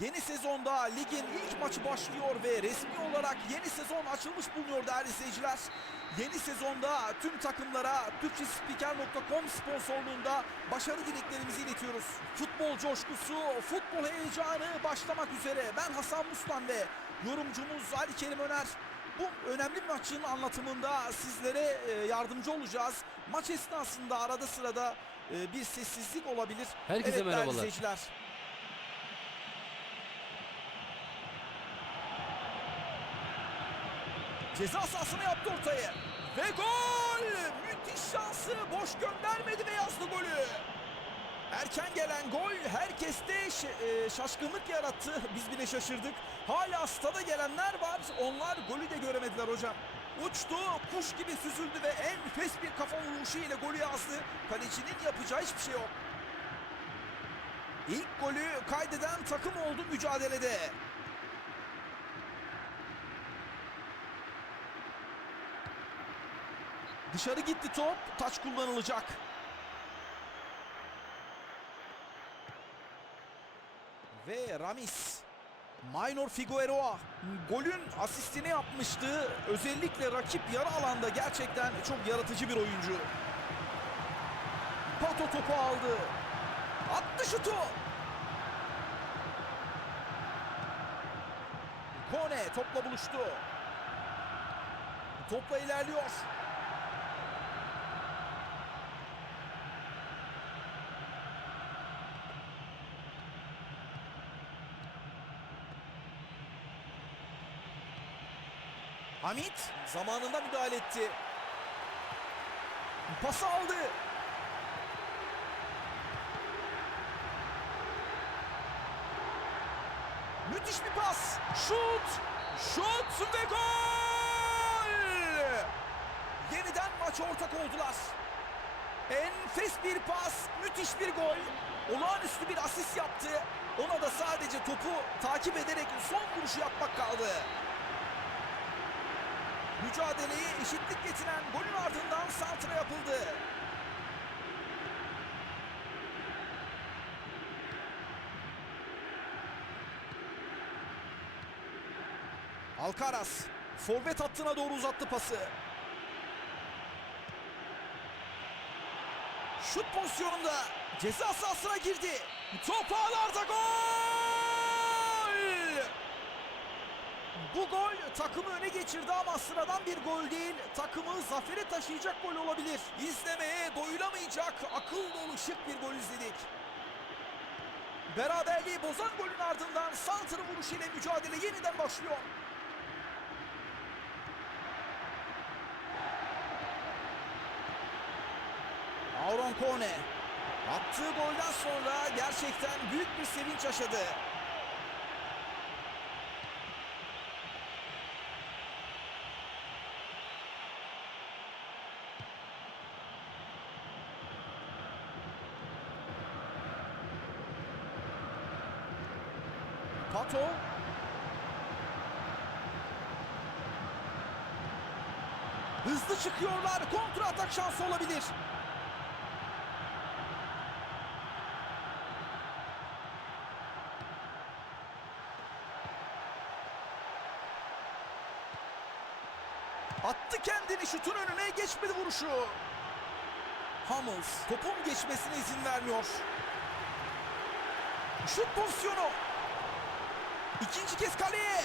Yeni sezonda ligin ilk maçı başlıyor ve resmi olarak yeni sezon açılmış bulunuyor değerli izleyiciler. Yeni sezonda tüm takımlara Türkçespiker.com sponsorluğunda başarı dileklerimizi iletiyoruz. Futbol coşkusu, futbol heyecanı başlamak üzere. Ben Hasan Muslan ve yorumcumuz Ali Kerim Öner. Bu önemli maçın anlatımında sizlere e, yardımcı olacağız. Maç esnasında arada sırada e, bir sessizlik olabilir. Herkese evet, değerli merhabalar. izleyiciler. Ceza sahasına yaptı ortayı. Ve gol! Müthiş şansı boş göndermedi ve yazdı golü. Erken gelen gol herkeste e, şaşkınlık yarattı. Biz bile şaşırdık. Hala stada gelenler var. Onlar golü de göremediler hocam. Uçtu, kuş gibi süzüldü ve enfes bir kafa vuruşu ile golü yazdı. Kalecinin yapacağı hiçbir şey yok. İlk golü kaydeden takım oldu mücadelede. Dışarı gitti top. Taç kullanılacak. Ve Ramis. Minor Figueroa golün asistini yapmıştı. Özellikle rakip yarı alanda gerçekten çok yaratıcı bir oyuncu. Pato topu aldı. Attı şutu. Kone topla buluştu. Topla ilerliyor. Hamit zamanında müdahale etti. Pası aldı. Müthiş bir pas. Şut. Şut ve gol. Yeniden maça ortak oldular. Enfes bir pas, müthiş bir gol. Olağanüstü bir asist yaptı. Ona da sadece topu takip ederek son vuruşu yapmak kaldı. Mücadeleyi eşitlik getiren golün ardından santra yapıldı. Alcaraz forvet hattına doğru uzattı pası. Şut pozisyonunda ceza sahasına girdi. Top ağlarda gol! Bu gol takımı öne geçirdi ama sıradan bir gol değil. Takımı zafere taşıyacak gol olabilir. İzlemeye doyulamayacak akıl dolu şık bir gol izledik. Beraberliği bozan golün ardından Santra vuruşu ile mücadele yeniden başlıyor. Auron Kone attığı golden sonra gerçekten büyük bir sevinç yaşadı. Pato Hızlı çıkıyorlar. Kontra atak şansı olabilir. Attı kendini şutun önüne geçmedi vuruşu. Hummels topun geçmesine izin vermiyor. Şut pozisyonu. İkinci kez kaleye.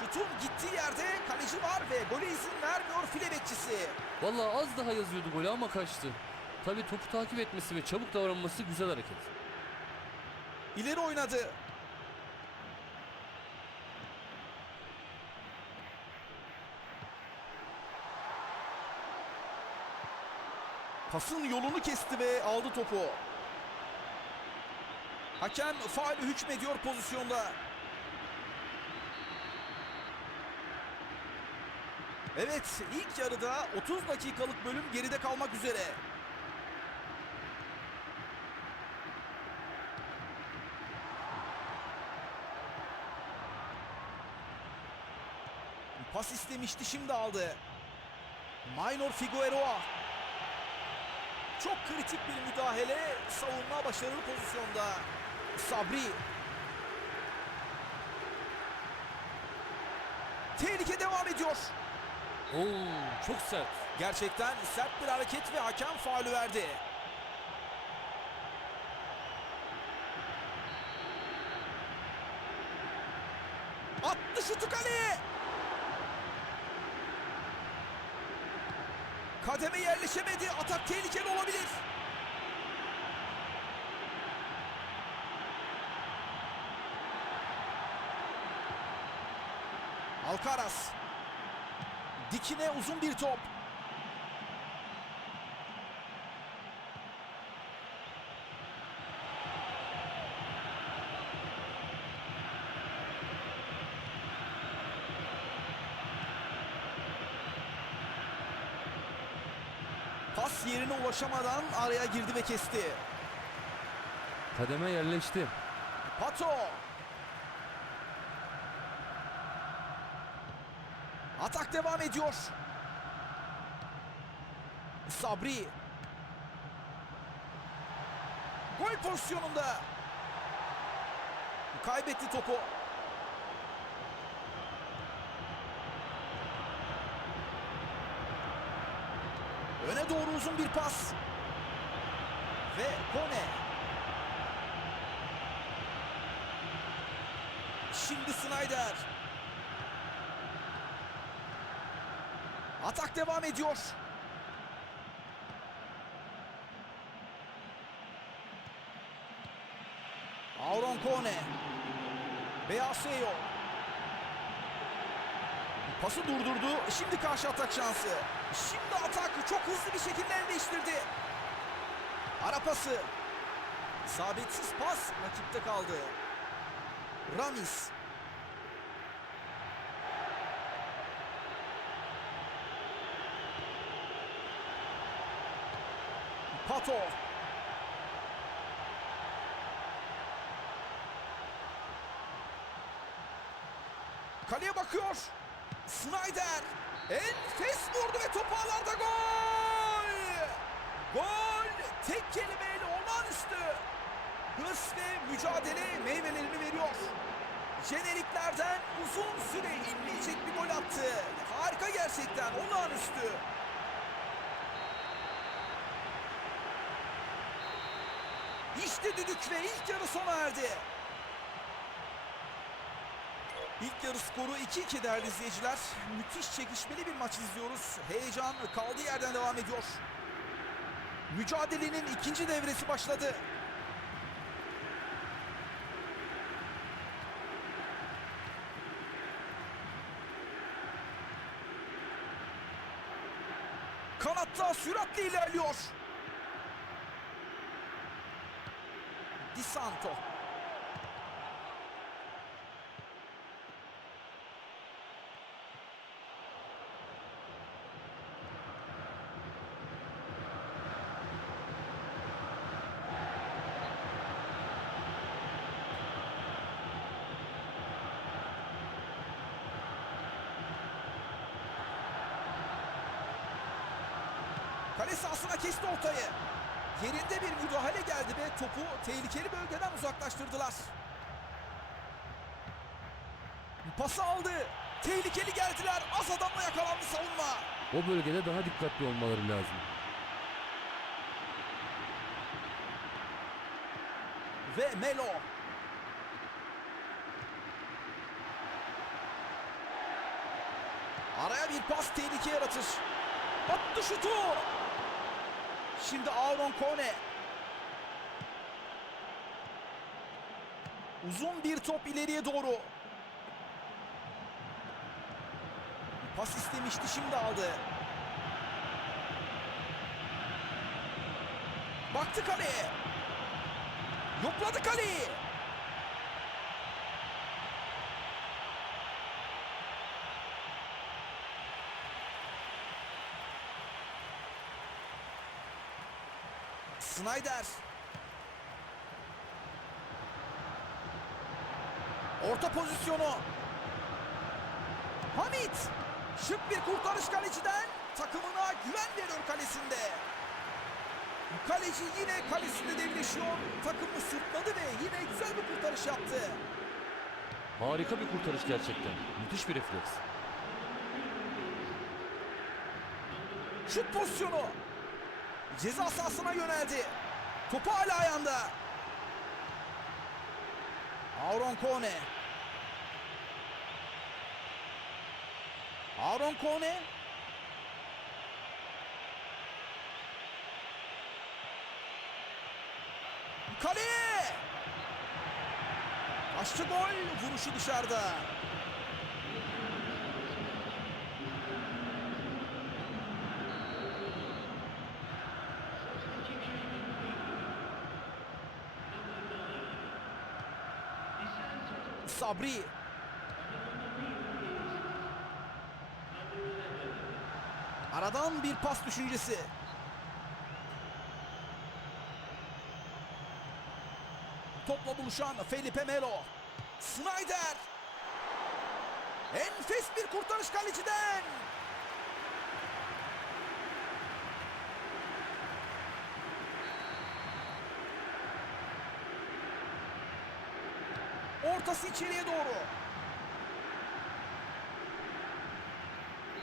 Şutun gittiği yerde kaleci var ve gole izin vermiyor file bekçisi. Vallahi az daha yazıyordu golü ama kaçtı. Tabii topu takip etmesi ve çabuk davranması güzel hareket. İleri oynadı. Pasın yolunu kesti ve aldı topu. Hakem faal hükmediyor pozisyonda. Evet ilk yarıda 30 dakikalık bölüm geride kalmak üzere. Pas istemişti şimdi aldı. Minor Figueroa. Çok kritik bir müdahale. Savunma başarılı pozisyonda. Sabri. Tehlike devam ediyor. Oo, çok sert. Gerçekten sert bir hareket ve hakem faulü verdi. Alcaraz. Dikine uzun bir top. Pas yerine ulaşamadan araya girdi ve kesti. Kademe yerleşti. Pato. Atak devam ediyor. Sabri. Gol pozisyonunda. Kaybetti topu. Öne doğru uzun bir pas. Ve Kone. Şimdi Snyder. Atak devam ediyor. Auron Kone. Beyaseyo. Pası durdurdu. Şimdi karşı atak şansı. Şimdi atak çok hızlı bir şekilde el değiştirdi. Ara pası. Sabitsiz pas rakipte kaldı. Ramis. Pato. Kaleye bakıyor. Snyder. Enfes vurdu ve topu ağlarda gol. Gol. Tek kelimeyle olağanüstü. Hırs ve mücadele meyvelerini veriyor. Jeneriklerden uzun süre inmeyecek bir gol attı. Harika gerçekten olağanüstü. İşte düdük ve ilk yarı sona erdi. İlk yarı skoru 2-2 değerli izleyiciler. Müthiş çekişmeli bir maç izliyoruz. Heyecan kaldığı yerden devam ediyor. Mücadelenin ikinci devresi başladı. Kanatta süratle ilerliyor. Di Santo. Kale sahasına kesti ortayı. Yerinde bir müdahale geldi ve topu tehlikeli bölgeden uzaklaştırdılar. Pası aldı. Tehlikeli geldiler. Az adamla yakalandı savunma. O bölgede daha dikkatli olmaları lazım. Ve Melo. Araya bir pas tehlike yaratır. Attı şutu. Şimdi Aaron Kone. Uzun bir top ileriye doğru. Pas istemişti şimdi aldı. Baktı kaleye. Yokladı kaleyi. Snyder. Orta pozisyonu. Hamit. Şık bir kurtarış kaleciden takımına güven veriyor kalesinde. Kaleci yine kalesinde devleşiyor. Takımı sırtladı ve yine güzel bir kurtarış yaptı. Harika bir kurtarış gerçekten. Müthiş bir refleks. Şut pozisyonu. Ceza sahasına yöneldi. Topu hala ayağında. Aaron Kone. Aaron Kone. Kaleye. Açtı gol. Vuruşu dışarıda. Sabri. Aradan bir pas düşüncesi. Topla buluşan Felipe Melo. Snyder. Enfes bir kurtarış kaleciden. Ortası içeriye doğru.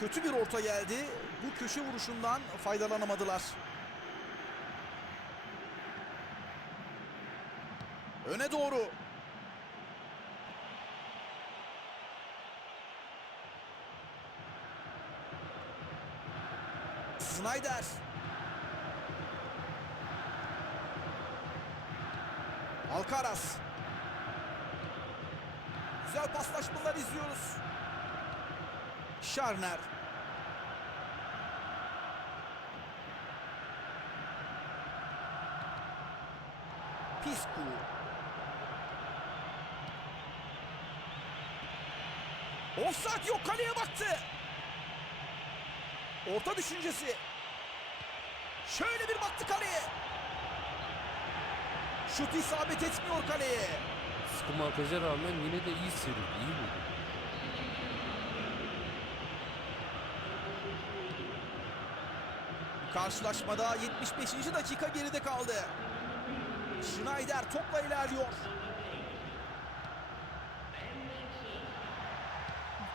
Kötü bir orta geldi. Bu köşe vuruşundan faydalanamadılar. Öne doğru. Snyder. Alcaraz. Güzel paslaşmalar izliyoruz. Şarner. Pisku. Offside yok kaleye baktı. Orta düşüncesi. Şöyle bir baktı kaleye. Şut isabet etmiyor kaleye. Sıkı markaja rağmen yine de iyi sıyrıldı. iyi vurdu. Karşılaşmada 75. dakika geride kaldı. Schneider topla ilerliyor.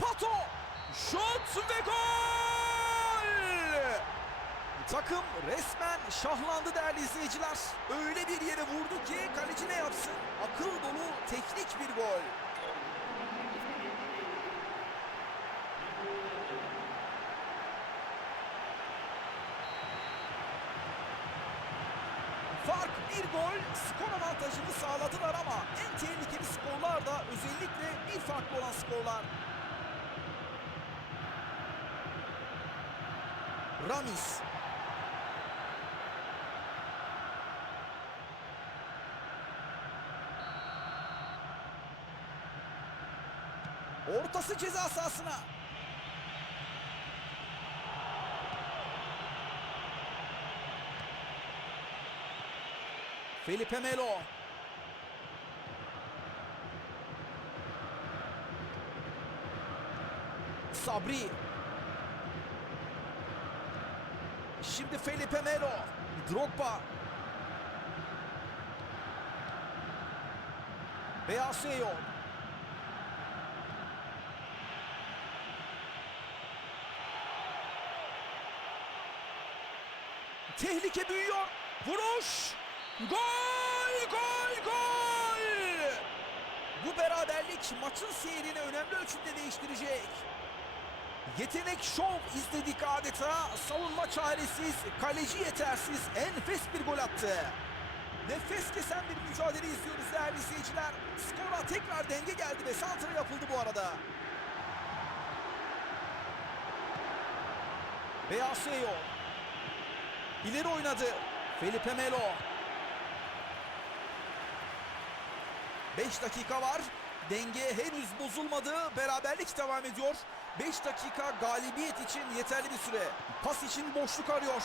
Pato! Şut ve gol! Takım resmen şahlandı değerli izleyiciler. Öyle bir yere vurdu ki kaleci ne yapsın? Akıl dolu teknik bir gol. Fark bir gol skor avantajını sağladılar ama en tehlikeli skorlar da özellikle bir farklı olan skorlar. Ramis. Ortası ceza sahasına. Felipe Melo. Sabri. Şimdi Felipe Melo. Drogba. Beaseyo. Tehlike büyüyor. Vuruş. Gol! Gol! Gol! Bu beraberlik maçın seyrini önemli ölçüde değiştirecek. Yetenek şov izledik adeta. Savunma çaresiz, kaleci yetersiz, enfes bir gol attı. Nefes kesen bir mücadele izliyoruz değerli izleyiciler. Skora tekrar denge geldi ve santra yapıldı bu arada. Beaseyo. İleri oynadı. Felipe Melo. 5 dakika var. Denge henüz bozulmadı. Beraberlik devam ediyor. 5 dakika galibiyet için yeterli bir süre. Pas için boşluk arıyor.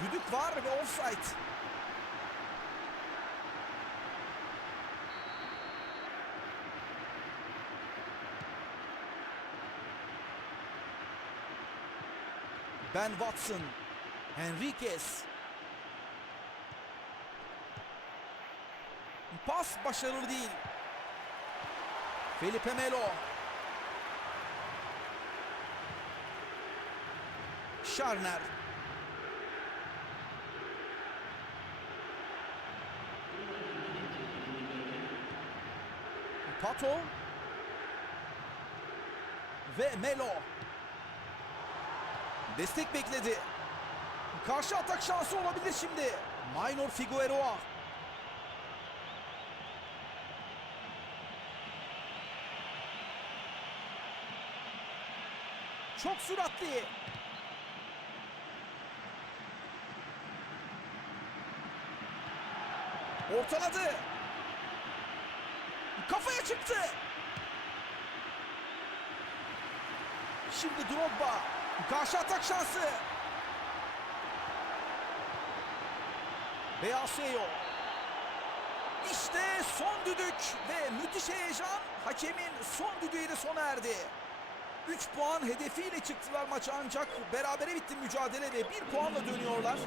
Düdük var ve offside. Ben Watson. Henriquez. Pas başarılı değil. Felipe Melo. Şarner. Pato ve Melo. Destek bekledi. Karşı atak şansı olabilir şimdi. Minor Figueroa. Çok süratli. Ortaladı. Kafaya çıktı. Şimdi Drogba. Karşı atak şansı. Beyaseyo. İşte son düdük ve müthiş heyecan hakemin son düdüğüyle sona erdi. 3 puan hedefiyle çıktılar maça ancak berabere bitti mücadele ve 1 puanla dönüyorlar.